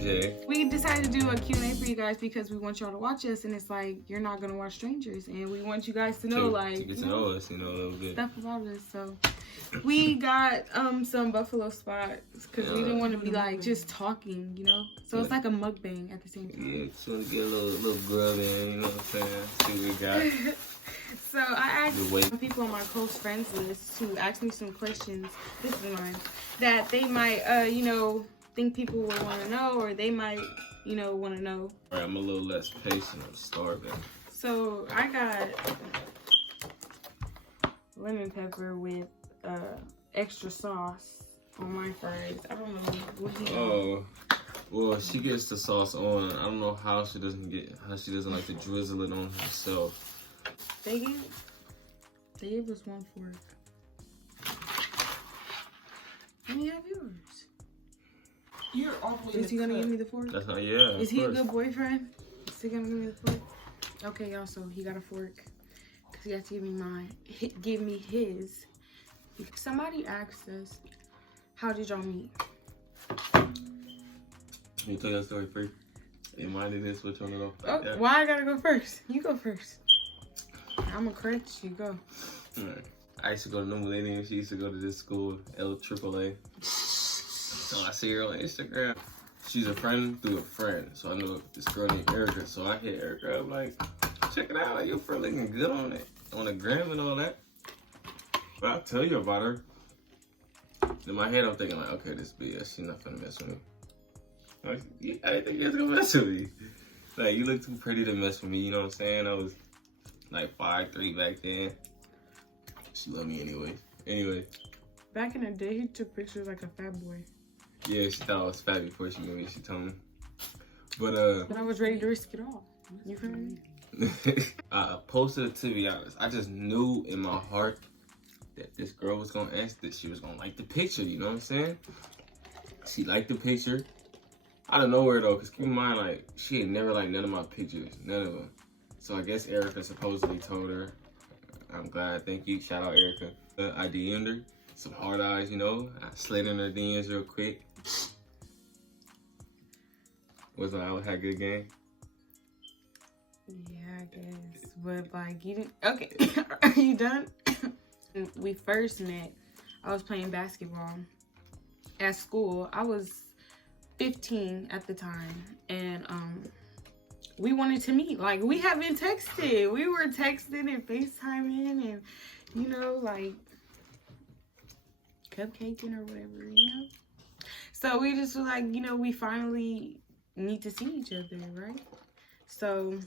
MJ. We decided to do a Q&A for you guys because we want y'all to watch us, and it's like you're not gonna watch strangers, and we want you guys to know to get to know us, a little bit. Stuff about us. So we got some buffalo spots because we didn't want to be like just talking, So it's like a mukbang at the same time. Yeah, just want to get a little grub in, you know what I'm saying? See what we got. So I asked some people on my close friends list to ask me some questions. This is mine that they might, think people would want to know, or they might, want to know. All right, I'm a little less patient. I'm starving. So I got lemon pepper with extra sauce on my fries. I don't know what you. Oh, well, she gets the sauce on. I don't know how she doesn't like to drizzle it on herself. They gave us one fork. Let me have yours. You're awfully. Is he gonna give me the fork? That's not, yeah. Is he a good boyfriend? Is he gonna give me the fork? Okay, y'all. So he got a fork because he has to give me mine. Give me his. Somebody asked us, "How did y'all meet?" Can you tell that story first? And mine didn't switch on it off. Oh, yeah. Why I gotta go first? You go first. I'm a crutch. You go. Right. I used to go to New Millennium. She used to go to this school, LAAA. So I see her on Instagram. She's a friend through a friend. So I know this girl named Erica. So I hit Erica up like, check it out. Like, your friend looking good on it, on the gram and all that. But I'll tell you about her. In my head, I'm thinking like, okay, this BS. She's not finna mess with me. Like, yeah, I didn't think you was gonna mess with me. Like, you look too pretty to mess with me. You know what I'm saying? I was like 5'3" back then. She loved me anyway. Back in the day, he took pictures like a fat boy. Yeah, she thought I was fat before she knew me. She told me. But I was ready to risk it all. You feel me? I posted it, to be honest. I just knew in my heart that this girl was gonna ask that she was gonna like the picture. You know what I'm saying? She liked the picture. Out of nowhere though, cause keep in mind, like, she had never liked none of my pictures, none of them. So I guess Erica supposedly told her. I'm glad, thank you. Shout out Erica. I DM'd her, some hard eyes, I slid in her DMs real quick. Was I had a good game? Yeah, I guess. But like, you didn't. Okay, are you done? We first met. I was playing basketball at school. I was 15 at the time, and we wanted to meet. Like, we haven't texted. We were texting and FaceTiming and, like, cupcaking or whatever, So we just were like, we finally need to see each other, right? So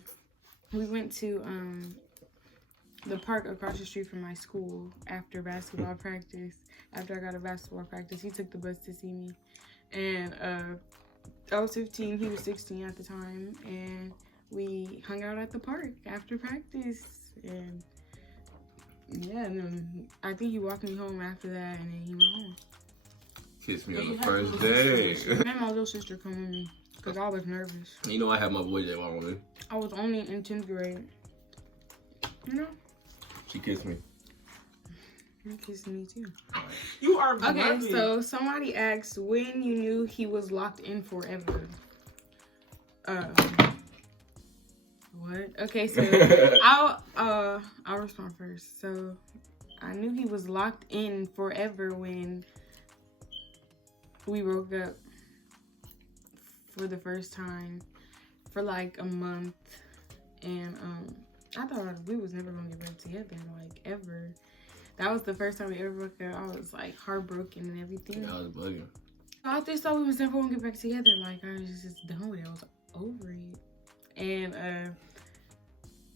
we went to the park across the street from my school after basketball practice. After I got a basketball practice, he took the bus to see me. And I was 15, he was 16 at the time, and we hung out at the park after practice. And yeah, and then I think he walked me home after that, and then he went home. Kissed me on the first day. And my little sister come with me because I was nervous. I had my boy Jay along with me. I was only in 10th grade. She kissed me. You kissed me too. You are okay. So somebody asked when you knew he was locked in forever. What? Okay, so I'll respond first. So I knew he was locked in forever when we broke up for the first time for like a month, and I thought we was never gonna get back together, like, ever. That was the first time we ever broke up. I was like heartbroken and everything. Yeah, I was bugging. I just thought we was never gonna get back together. Like, I was just done with it. I was over it. And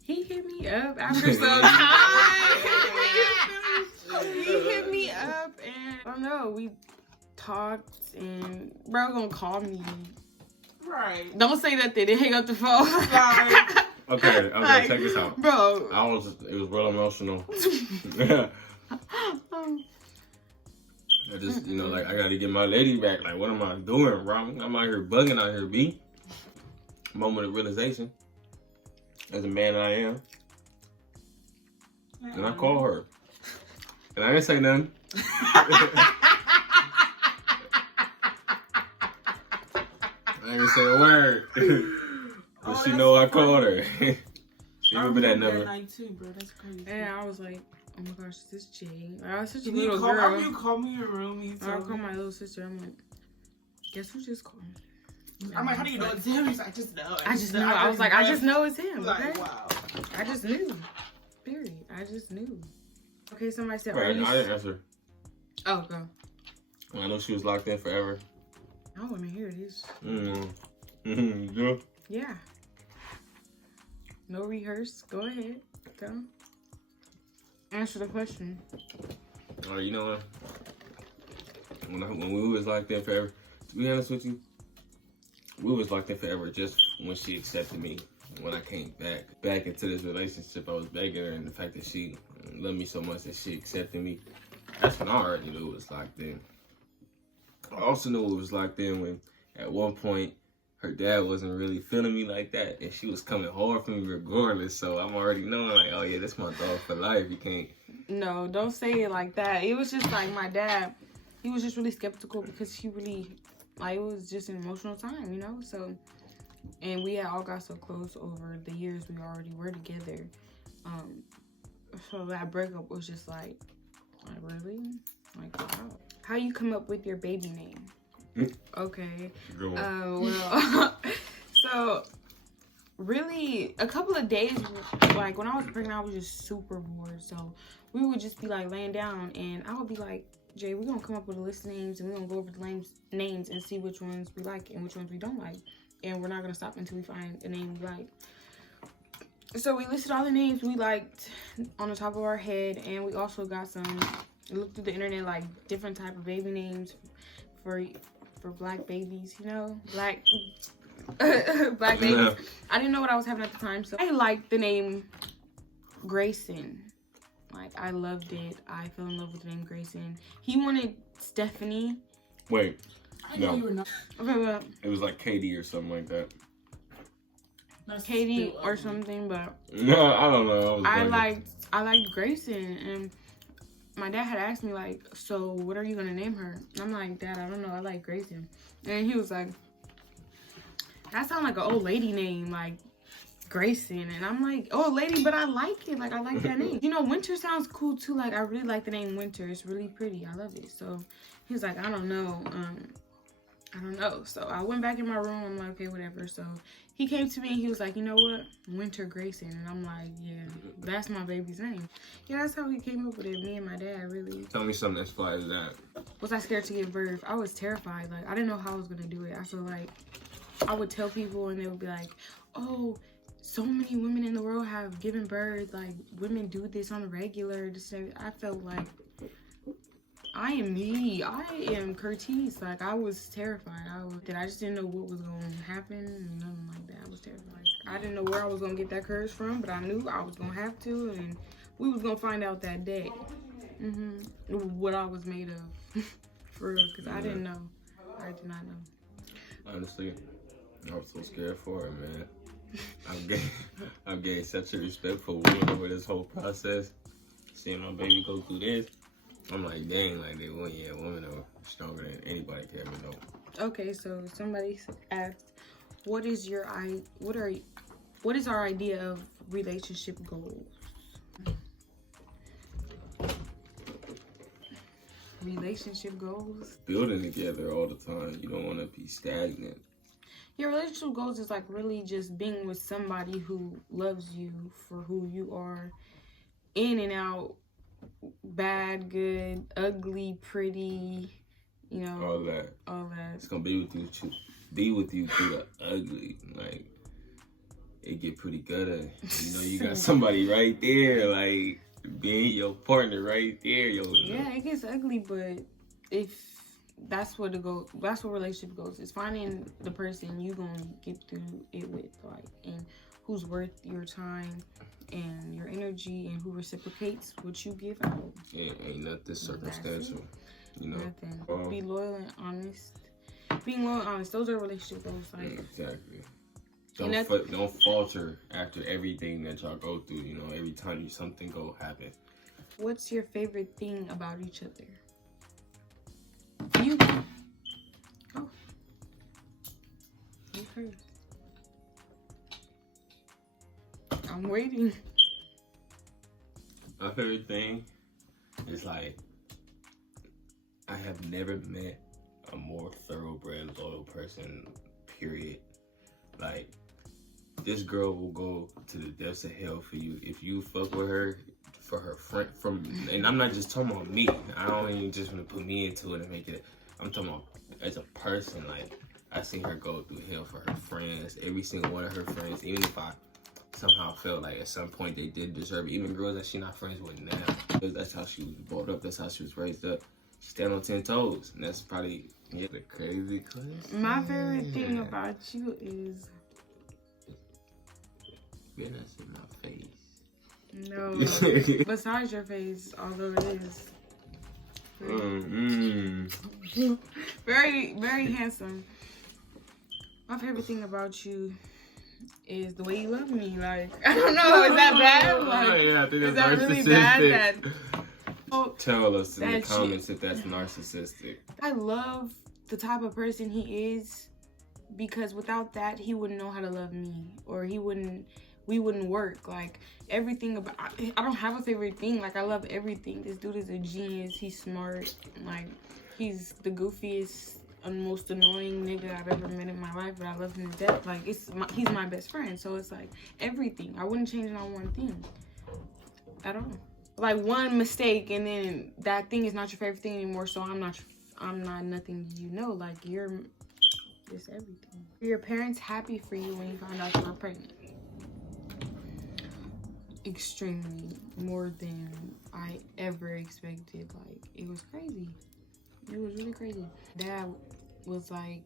he hit me up after some time. He hit me up, and I don't know, we talked, and bro gonna call me. Right. Don't say that they didn't hang up the phone. Right. Okay, like, check this out. Bro. It was real emotional. I just, like, I gotta get my lady back. Like, what am I doing, bro? I'm out here bugging out here, B. Moment of realization. As a man I am. And I call her. And I didn't say nothing. I I ain't say a word. But she know I called her. She remember that number. That night too, bro. That's crazy. And I was like, oh my gosh, is this Jay? I was such a Can little you call, girl. you call me your roomie? I'll call my little sister. I'm like, guess who just called me? I'm like, how do you know it's him? He's like, I just know. I just know. I was like, I just know it's him. Like, Okay? wow. I just knew. Period. I just knew. Okay, somebody said, Right, I didn't answer. Oh, go. I know she was locked in forever. I want to hear this. Yeah. Yeah. No rehearse. Go ahead. Go. Answer the question. Alright, you know what? When we was locked in forever, to be honest with you, we was locked in forever just when she accepted me. When I came back into this relationship, I was begging her, and the fact that she loved me so much that she accepted me, that's when I already knew it was locked in. I also knew it was locked in when, at one point, her dad wasn't really feeling me like that, and she was coming hard for me regardless. So I'm already knowing, like, oh yeah, that's my dog for life. You can't. No, don't say it like that. It was just like my dad. He was just really skeptical because he really, like, it was just an emotional time, you know. So, and we had all got so close over the years we already were together. So that breakup was just like really, like wow. How you come up with your baby name? Okay. Well, so really a couple of days, like when I was pregnant, I was just super bored. So we would just be like laying down and I would be like, Jay, we're gonna come up with a list of names and we're gonna go over the names and see which ones we like and which ones we don't like. And we're not gonna stop until we find a name we like. So we listed all the names we liked on the top of our head, and we also got looked through the internet, like different type of baby names for black babies, you know, black babies. Yeah. I didn't know what I was having at the time, so I liked the name Grayson. Like, I loved it. I fell in love with the name Grayson. He wanted Stephanie. Wait, no. You were not. Okay, well, it was like Katie or something like that. Katie or something, but no, I don't know. I liked Grayson, and my dad had asked me like, so what are you gonna name her? And I'm like, Dad, I don't know. I like Grayson, and he was like, that sounds like an old lady name, like Grayson. And I'm like, old lady, but I like it. Like, I like that name. You know, Winter sounds cool too. Like, I really like the name Winter. It's really pretty. I love it. So he was like, I don't know. I don't know. So I went back in my room. I'm like, okay, whatever. So he came to me and he was like, you know what? Winter Grayson. And I'm like, yeah, that's my baby's name. Yeah, that's how we came up with it. Me and my dad, really. Tell me something as far as that. Was I scared to give birth? I was terrified. Like, I didn't know how I was going to do it. I feel like I would tell people and they would be like, oh, so many women in the world have given birth. Like, women do this on a regular. I felt like, I am me. I am Curtis. Like, I was terrified. I just didn't know what was going to happen and nothing like that. I was terrified. I didn't know where I was going to get that courage from, but I knew I was going to have to, and we was going to find out that day what I was made of. For real, because I didn't know. I did not know. Honestly, I was so scared for her, man. I'm getting such a respect for women over this whole process. Seeing my baby go through this, I'm like, dang, like women are stronger than anybody can ever know. Okay, so somebody asked, what is our idea of relationship goals? Relationship goals? Building together all the time. You don't want to be stagnant. Your relationship goals is like really just being with somebody who loves you for who you are, in and out, bad, good, ugly, pretty, you know, all that. It's gonna be with you through the ugly. Like, it get pretty good. You know, you got somebody right there, like being your partner right there. Yeah, it gets ugly, but if that's what relationship goes. It's finding the person you gonna get through it with, like, and who's worth your time and your energy and who reciprocates what you give out. Yeah, ain't nothing circumstantial. You know, nothing. Be loyal and honest. Being loyal and honest, those are relationship goals. Like, exactly. Don't falter after everything that y'all go through. You know, every time something go happen. What's your favorite thing about each other? You. Oh. You first. I'm waiting. My favorite thing is like, I have never met a more thoroughbred, loyal person, period. Like, this girl will go to the depths of hell for you. If you fuck with her, for her friend, and I'm not just talking about me. I don't even just want to put me into it and make it. I'm talking about as a person. Like, I seen her go through hell for her friends, every single one of her friends, even if I somehow felt like at some point they did deserve it. Even girls that she not friends with now. That's how she was brought up. That's how she was raised up. She stand on 10 toes. And that's probably the crazy question. My favorite thing about you is... You're not in my face. No. Besides your face, although it is very, very handsome. My favorite thing about you is the way you love me. Like, I don't know, is that bad? Like, yeah, I think is that's that really bad? Tell us in the that comments if that's narcissistic. I love the type of person he is, because without that, he wouldn't know how to love me, or we wouldn't work. Like, everything about, I don't have a favorite thing. Like, I love everything. This dude is a genius. He's smart. Like, he's the goofiest and most annoying nigga I've ever met in my life, but I love him to death. Like, he's my best friend. So it's like everything. I wouldn't change not one thing at all. Like, one mistake and then that thing is not your favorite thing anymore. So I'm not nothing, you know. Like, you're just everything. Were your parents happy for you when you found out you were pregnant? Extremely, more than I ever expected. Like, it was crazy. It was really crazy. Dad was like,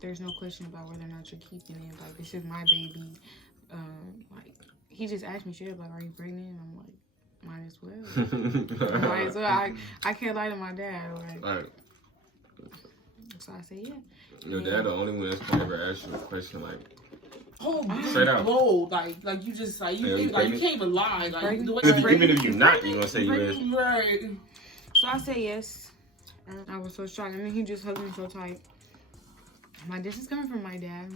there's no question about whether or not you're keeping it. Like, this is my baby. Like, he just asked me straight up, like, are you pregnant? And I'm like, might as well. Might as well. I can't lie to my dad. Like, All right. So I said, yeah. Your dad the only one that's gonna ever ask you a question like, Oh, straight out. bold. Like you just like you can't even lie. Like the way Even if you're not, you're gonna say you is. Right. So I say yes. I was so shocked. I mean, he just hugged me so tight. This is coming from my dad.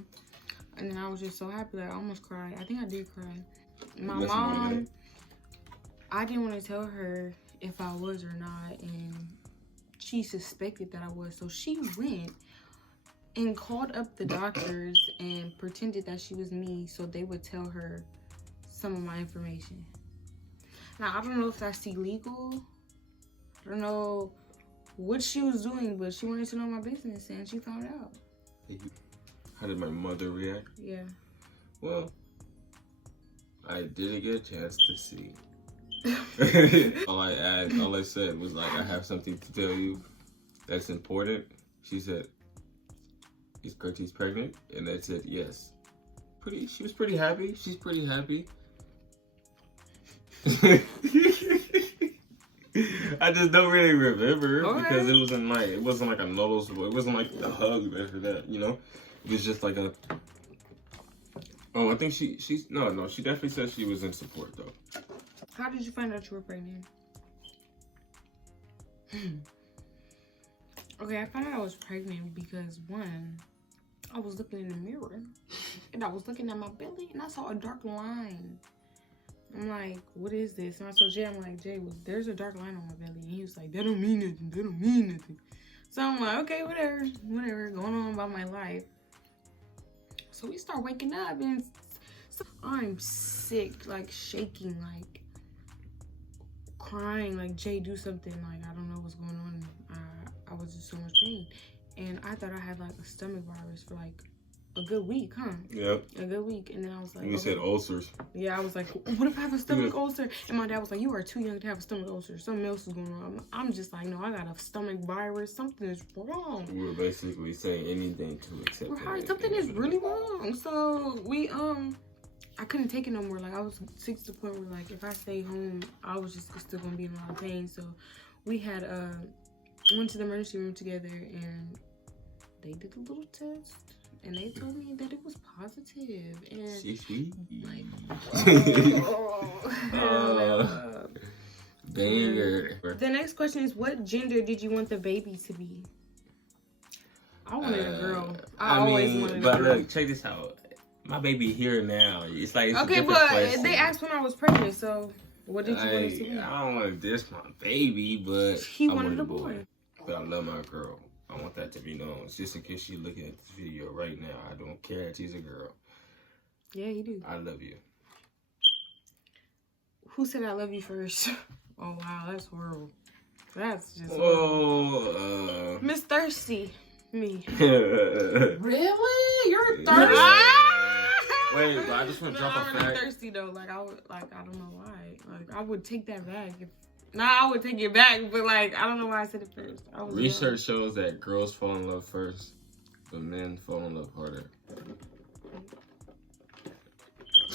And then I was just so happy that I almost cried. I think I did cry. My mom, I didn't want to tell her if I was or not. And she suspected that I was. So she went and called up the doctors and pretended that she was me so they would tell her some of my information. Now, I don't know if that's illegal. I don't know what she was doing, but she wanted to know my business and she found out. How did my mother react? Yeah. Well, I didn't get a chance to see. all I said was like, I have something to tell you that's important. She said, is Gertie's pregnant? And I said, yes. She was pretty happy. She's pretty happy. I just don't really remember because it wasn't like a noticeable. It wasn't like the hug after that, you know. It was just like a. Oh, I think she's no. She definitely said she was in support though. How did you find out you were pregnant? Okay, I found out I was pregnant because one, I was looking in the mirror and I was looking at my belly and I saw a dark line. I'm like, what is this? And I told Jay, I'm like, Jay, there's a dark line on my belly. And he was like, that don't mean nothing. That don't mean nothing. So I'm like, okay, whatever, going on about my life. So we start waking up and I'm sick, like shaking, like crying, like, Jay, do something. Like, I don't know what's going on. I was in so much pain. And I thought I had like a stomach virus for like a good week, huh? Yep. A good week. And then I was like, you said ulcers. Yeah, I was like, what if I have a stomach ulcer? And my dad was like, you are too young to have a stomach ulcer. Something else is going on. I'm just like, no, I got a stomach virus. Something is wrong. We were basically saying anything to accept Right, something is really wrong. So we, I couldn't take it no more. Like, I was sick to the point where, like, if I stayed home, I was just still going to be in a lot of pain. So we had, went to the emergency room together and they did a little test. And they told me that it was positive. And like, banger. The next question is, what gender did you want the baby to be? I wanted a girl. I always mean, wanted a but girl. look, check this out. My baby here now. It's like it's a Okay, different but question. they asked when I was pregnant, so what did you want to see? I don't want to diss my baby, but He I wanted a boy. But I love my girl. I want that to be known. Just in case she's looking at this video right now, I don't care if she's a girl. Yeah, you do. I love you. Who said I love you first? Oh wow, that's horrible. That's just Oh, Miss Thirsty. Me. Really? You're thirsty? Wait, but I just want to drop a I'm really fact. thirsty though. Like I don't know why. Like I would take that back. I would take it back, but like I don't know why I said it first. Research shows that girls fall in love first, but men fall in love harder.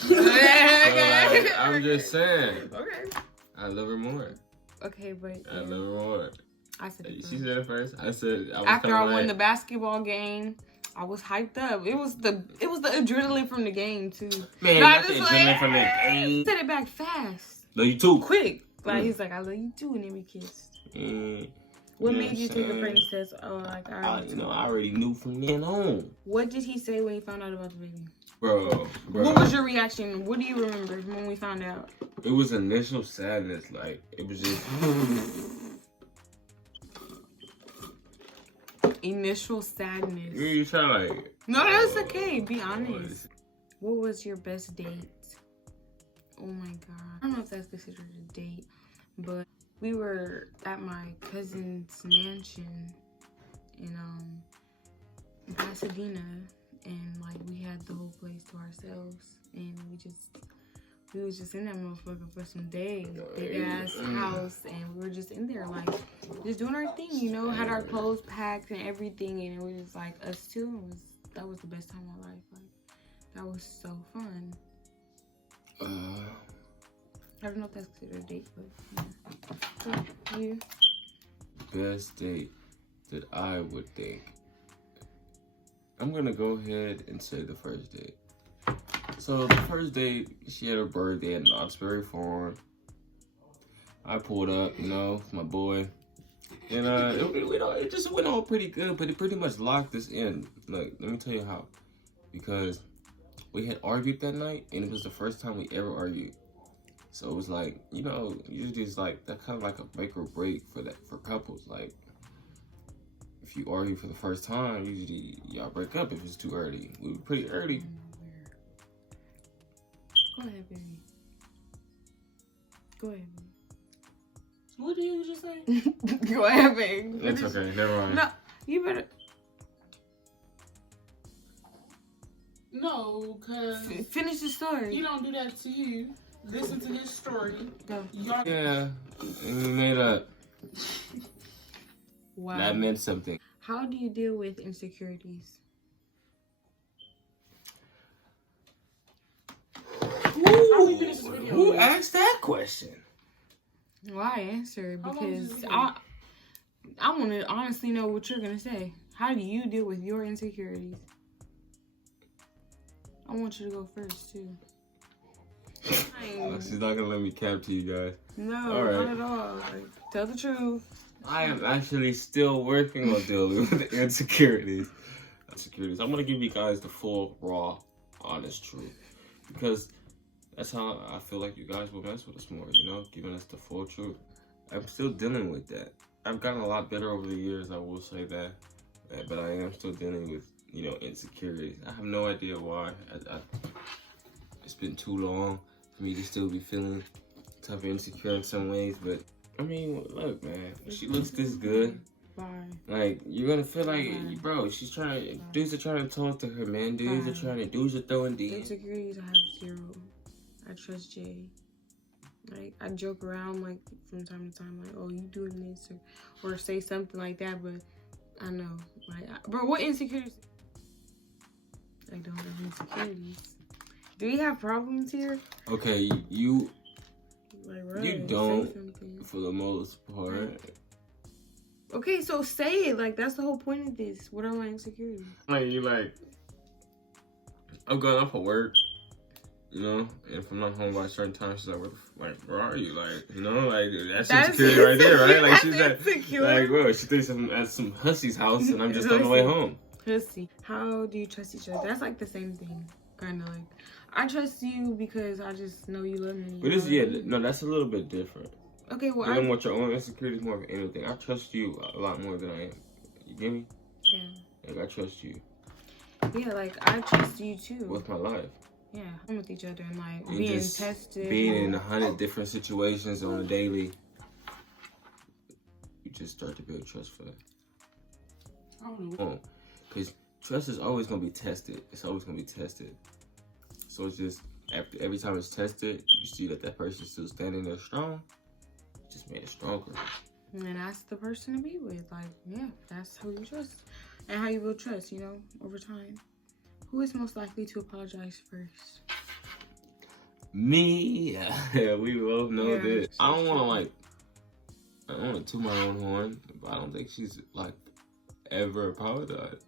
Okay. So, I'm just saying. Okay. I love her more. Okay, but I love her more. I said it first. She said it first. I said after I won the basketball game, I was hyped up. It was the adrenaline from the game too. Man, not the adrenaline from the game. Said it back fast. Love you too. Quick. Like he's like, I love you too, and then we kissed. What made you take a pregnancy test? Oh, like I already knew from then on. What did he say when he found out about the baby? Bro. What was your reaction? What do you remember when we found out? It was initial sadness. Like, it was just... Initial sadness. You try like... No, that's okay. Be honest. What was your best date? Oh my god. I don't know if that's considered a date, but we were at my cousin's mansion in Pasadena, and like we had the whole place to ourselves, and we was just in that motherfucker for some days. Big ass house, and we were just in there like just doing our thing, you know, had our clothes packed and everything, and it was just like us two. That was the best time of my life. Like that was so fun. I don't know if that's considered a date, but yeah. You? Best date that I would think. I'm gonna go ahead and say the first date. So the first date, she had her birthday at Knoxbury Farm. I pulled up, you know, with my boy. And it just went all pretty good, but it pretty much locked us in. Like, let me tell you how. Because we had argued that night, and it was the first time we ever argued. So it was like, you know, usually it's like that kind of like a make or break for couples. Like, if you argue for the first time, usually y'all break up if it's too early. We were pretty early. Go ahead, baby. Go ahead, baby. What did you just say? Go ahead, baby. It's okay, never mind. No, you better. No, cause Finish the story. he don't do that to you. Listen to his story. Go. Yeah, and we made up. Wow. That meant something. How do you deal with insecurities? Who asked that question? Well, I answered How long because does it I want to honestly know what you're gonna say. How do you deal with your insecurities? I want you to go first too. She's not gonna let me cap to you guys. No, All right. not at all. Like, tell the truth. I am actually still working on dealing with insecurities. I'm gonna give you guys the full, raw, honest truth. Because that's how I feel like you guys will mess with us more, you know? Giving us the full truth. I'm still dealing with that. I've gotten a lot better over the years, I will say that. But I am still dealing with, you know, insecurities. I have no idea why. It's been too long for me to still be feeling tough and insecure in some ways. But, I mean, look, man. She looks this good. Bye. Like, you're gonna feel like, bro, she's trying, dudes are trying to talk to her, man. Dudes are throwing D. Insecurities, I have zero. I trust Jay. Like, I joke around, like, from time to time, like, oh, you doing this, or say something like that, but I know. Like, bro, what insecurities? I don't have insecurities. Do we have problems here? Okay, you Like, don't, for the most part. Okay, so say it. Like, that's the whole point of this. What are my insecurities? Like, I'm going off of work, you know, and if I'm not home by a certain time, she's like, where are you? Like, you know, like, that's insecurity right there, right? Like, she's like, bro, she thinks I'm at some hussy's house and I'm just on the way home. Let's see. How do you trust each other? That's like the same thing. Kind of like, I trust you because I just know you love me. But it's, yeah, no, that's a little bit different. Okay, well, Dealing with your own insecurities more than anything. I trust you a lot more than I am. You get me? Yeah. Like, I trust you. Yeah, like, I trust you too. With my life. Yeah, I'm with each other and like And being just tested. being in 100 different situations on a daily. You just start to build trust for that. I don't know. Because trust is always going to be tested. It's always going to be tested. So it's just, after every time it's tested, you see that that person's still standing there strong. It just made it stronger. And that's the person to be with. Like, yeah, that's who you trust. And how you build trust, you know, over time. Who is most likely to apologize first? Me. Yeah, we both know this. So I don't want to toot my own horn, but I don't think she's like ever apologized.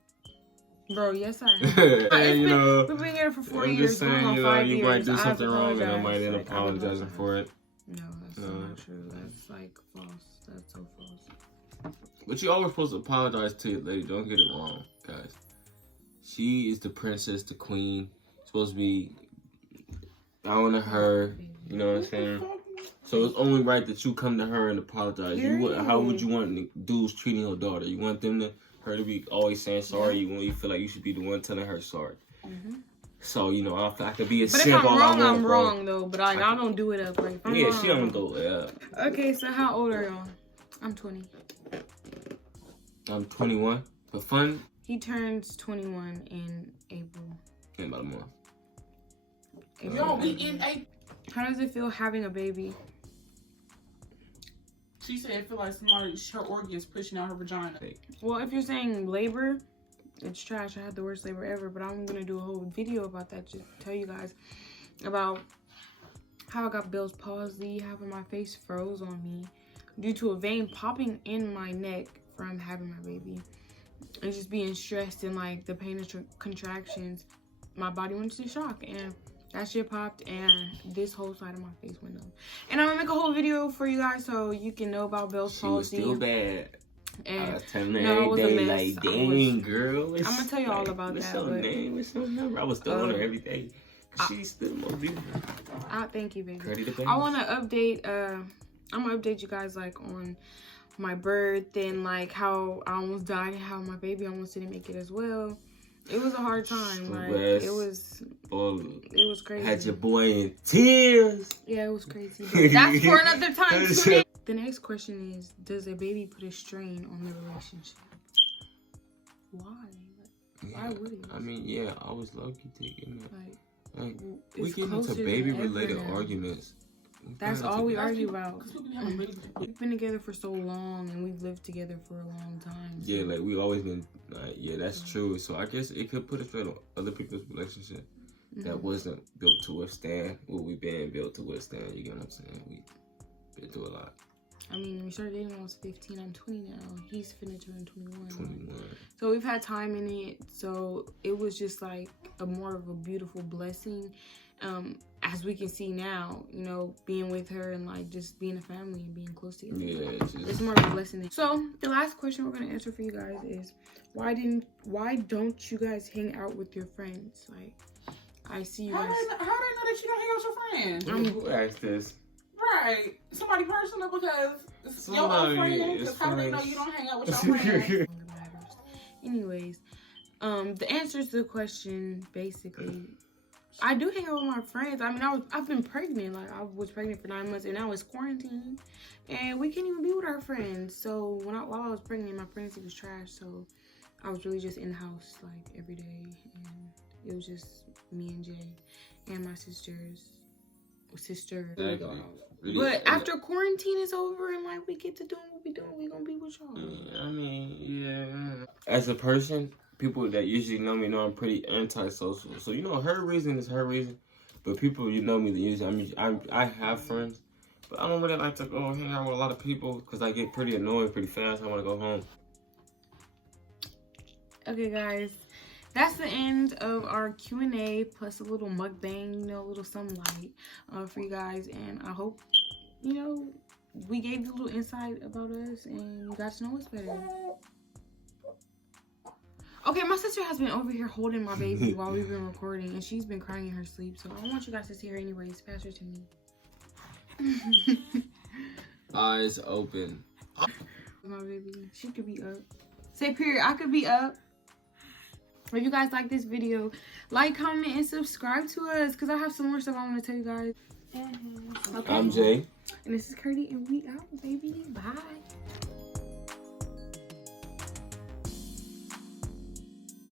Bro, yes I am. And, you know, we've been here for 4 I'm years. just saying, going on you know, 5 you years. might do I've something wrong and I might end up apologized. apologizing for it. No, that's not true. That's like false. That's so false. But you always supposed to apologize to your lady. Don't get it wrong, guys. She is the princess, the queen. Supposed to be bowing to her. You know what I'm saying? So it's only right that you come to her and apologize. How would you want dudes treating your daughter? You want her to be always saying sorry. You feel like you should be the one telling her sorry. So, you know, I could be a simp. But if I'm wrong, I'm wrong though. But I don't do it up. Like, yeah, she don't go up. Okay, so how old are y'all? I'm 20. I'm 21. For fun. He turns 21 in April. In about a month. Yo, we in April. How does it feel having a baby? She said it feel like her organs pushing out her vagina. Well, if you're saying labor, it's trash. I had the worst labor ever, but I'm gonna do a whole video about that to tell you guys about how I got Bell's palsy, having my face froze on me due to a vein popping in my neck from having my baby, and just being stressed and like the pain of contractions. My body went into shock and that shit popped and this whole side of my face went numb. And I'm gonna make a whole video for you guys so you can know about Bell's palsy. She was still bad. And I was telling her every day, like, dang, girl. I'm gonna tell you all about what's that. What's her name? What's her number? I was telling her every day. She's still more beautiful. Thank you, baby. Credit the I want to update. I'm gonna update you guys like on my birth and like how I almost died and how my baby almost didn't make it as well. It was a hard time. Like it was crazy. Had your boy in tears. Yeah, it was crazy. But that's for another time. Too. The next question is, does a baby put a strain on the relationship? Why? Why would it? I mean, yeah, I was low-key taking that. Like we it's get into baby-related arguments. That's all we argue about. We've been together for so long and we've lived together for a long time. So. Yeah, like we've always been, like, yeah, that's true. So I guess it could put a strain on other people's relationship that wasn't built to withstand what we've been built to withstand. You get what I'm saying? We've been through a lot. I mean, we started dating when I was 15. I'm 20 now. He's finna turn 21. 21. So we've had time in it. So it was just like more of a beautiful blessing. As we can see now, you know, being with her and like just being a family and being close together. Yeah, it's more of a blessing. So the last question we're gonna answer for you guys is, why don't you guys hang out with your friends? Like, I see you guys. How do they know that you don't hang out with your friends? Who asked this? Right, somebody personal because your own friend. Because how do they know you don't hang out with your friends? Anyways, the answer to the question basically. I do hang out with my friends. I mean, I've been pregnant. Like, I was pregnant for 9 months, and now it's quarantine, and we can't even be with our friends. So while I was pregnant, my pregnancy was trash. So I was really just in the house like every day, and it was just me and Jay and my sister. But after quarantine is over and like we get to doing what we doing, we gonna be with y'all. I mean, yeah. As a person, people that usually know me know I'm pretty antisocial. So, you know, her reason is her reason. But people, you know me, that usually, I have friends. But I don't really like to go hang out with a lot of people because I get pretty annoyed pretty fast. I want to go home. Okay, guys. That's the end of our Q&A plus a little mukbang, you know, a little sunlight for you guys. And I hope, you know, we gave you a little insight about us and you got to know us better. Okay, my sister has been over here holding my baby while we've been recording, and she's been crying in her sleep. So I want you guys to see her anyways. Pass her to me. Eyes open. My baby, she could be up. Say period. I could be up. If you guys like this video, like, comment, and subscribe to us, because I have some more stuff I want to tell you guys. Okay. I'm Jay. And this is Curdy, and we out, baby. Bye.